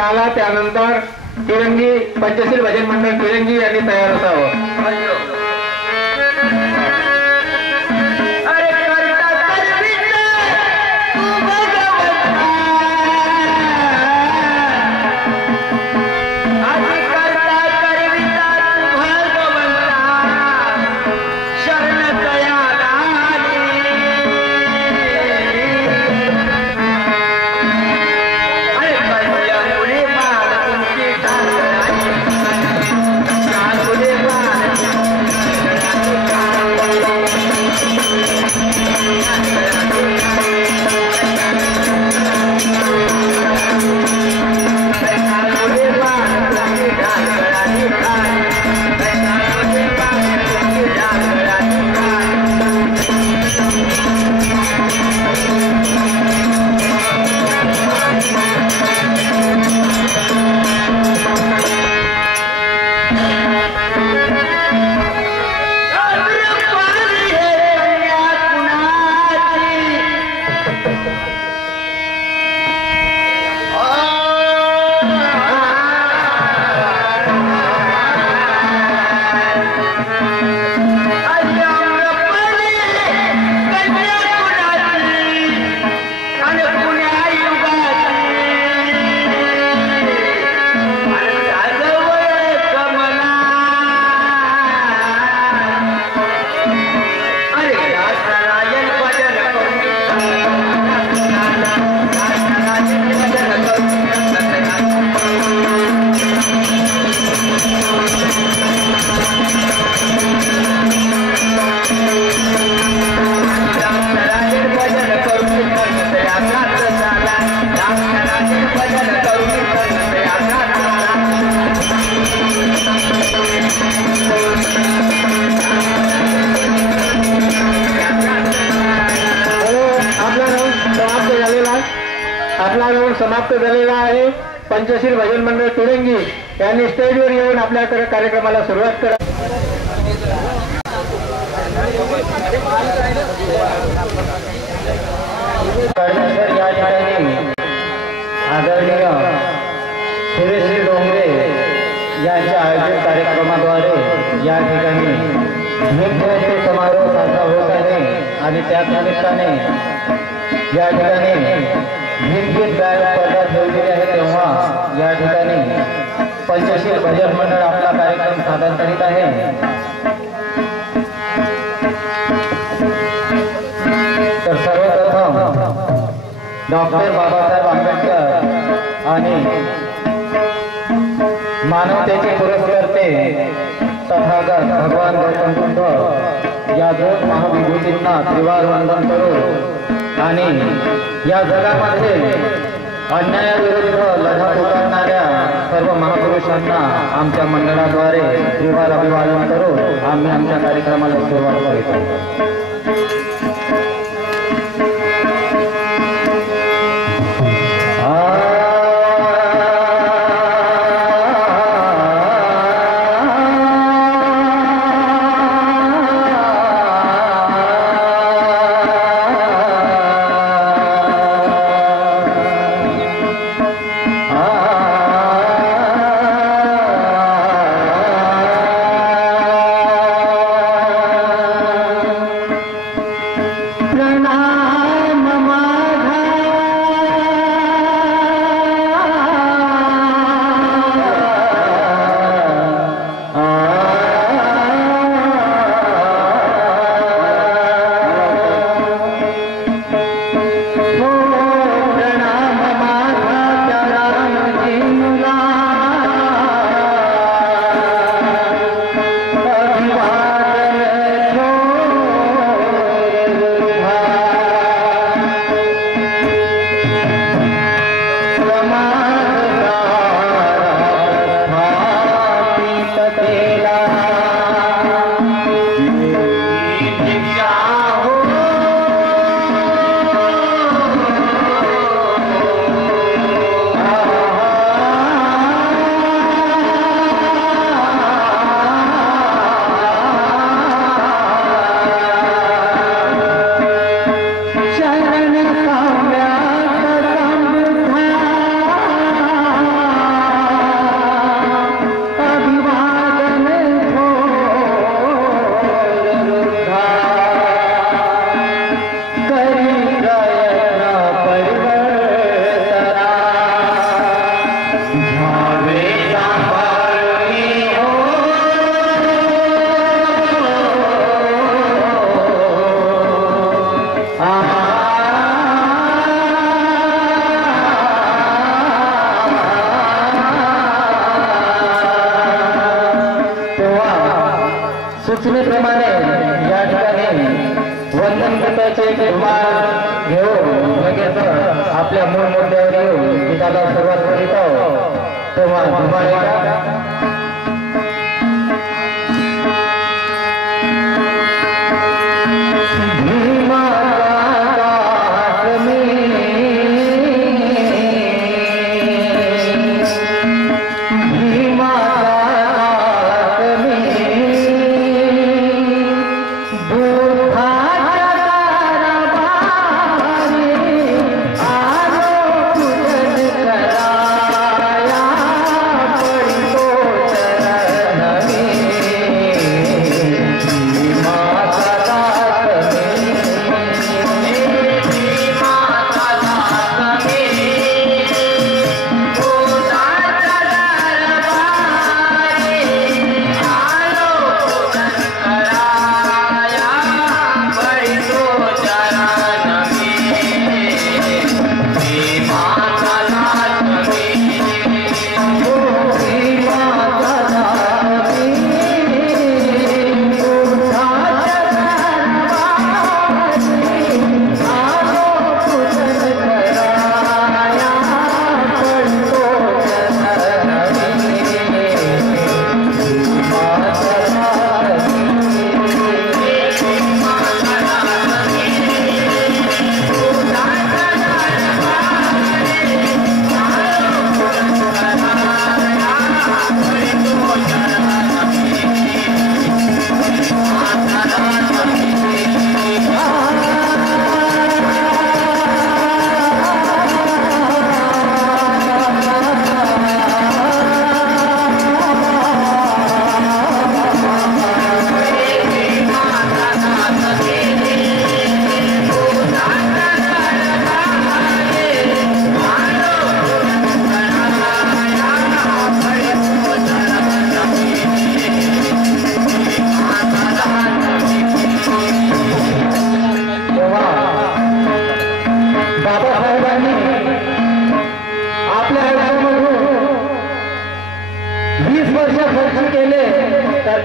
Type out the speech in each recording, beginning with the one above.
राहिला त्यानंतर तिरंगी पंचशील भजन मंडळ तिरंगी यांनी तयार असावं। आपला राऊंड समाप्त झालेला आहे। पंचशील भजन मंडळ तिरंगी यांनी स्टेजवर येऊन आपल्या कार्यक्रमाला सुरुवात करा। या ठिकाणी आदरणीय सुरेश डोंगरे यांच्या आयोजित कार्यक्रमाद्वारे या ठिकाणी नृत्य समारोह साजरा होत आहे आणि त्याच निमित्ताने या ठिकाणी गीत गायन स्पर्धा ठेवलेली आहे तेव्हा या ठिकाणी पंचशील भजन मंडळ आपला कार्यक्रम सादर करीत आहे। तर सर्वप्रथम डॉक्टर बाबासाहेब आंबेडकर आणि मानवतेचे पुरस्कर्ते तथागत भगवान गौतम बुद्ध या दोन महाविभूतींना त्रिवार वंदन करून आणि या जगामध्ये अन्यायाविरुद्ध लढा पुकारणाऱ्या सर्व महापुरुषांना आमच्या मंडळाद्वारे त्रिवार अभिवादन करून आम्ही आमच्या कार्यक्रमाला सुरुवात करीत वसंतचे धुमाळ घेऊन लगेच आपल्या मूळ मुद्द्यावर येऊन गीताला सुरुवात करीत आहोत तेव्हा धुमाळ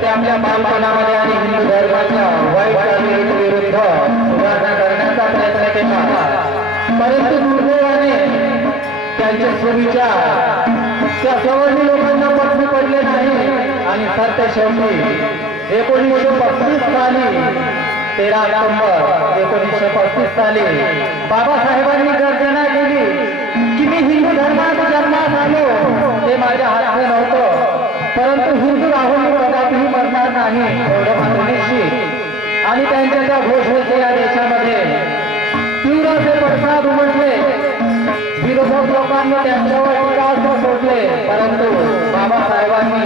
आपल्या बालपणामध्ये आणि हिंदू धर्माच्या वाईट चालीरीती विरुद्ध सुधारणा करण्याचा प्रयत्न केला, परंतु दुर्दैवाने त्यांचे सुविचार त्या सवर्णी लोकांना पटली पडले नाही आणि सत्य शेवटी 1935 साली 13 ऑक्टोबर 1935 साली बाबासाहेबांनी गर्जना केली की मी हिंदू धर्मात जन्मात आलो ते माझ्या हातचं नव्हतं, परंतु हिंदू राहून कदापिही मरणार नाही एवढं मात्र निश्चित। आणि त्यांच्या त्या घोषणेचे या देशामध्ये तीव्र असे पडसाद उमटले, विरोधक लोकांनी त्यांच्यावर टीकास्त्र सोडले, परंतु बाबासाहेबांनी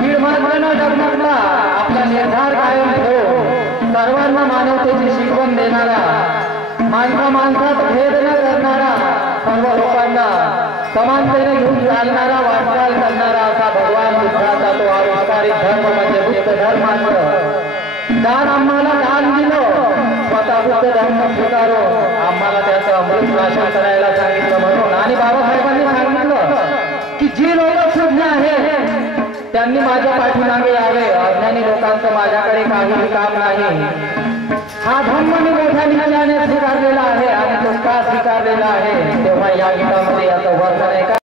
तीळ मात्र न डगमगता आपला निर्धार कायम ठेवून सर्वांना मानवतेची शिकवण देणारा, माणसात भेद न करणारा, सर्व लोकांना समानतेने घेऊन चालणारा, वाटचाल करणारा असा भगवान बुद्धाचा तो आविष्कारिक धर्म म्हणजे बुद्ध धर्माचं दान आम्हाला दान दिलं, स्वतः बुद्ध धर्म स्वीकारो आम्हाला त्याचं अमृत भाषण करायला सांगितलं म्हणून। आणि बाबासाहेबांनी सांगितलं की जी लोक शुद्ध आहेत त्यांनी माझ्या पाठीमागे यावे, अज्ञानी लोकांचं माझ्याकडे काहीही काम नाही। हा धर्म मी मोठ्या निश्चयाने स्वीकारलेला आहे आणि तो का स्वीकारलेला आहे तेव्हा या गीतामध्ये याचं वर्णन आहे का